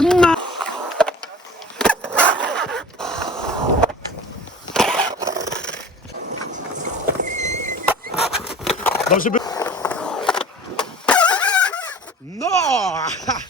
Não! Nossa!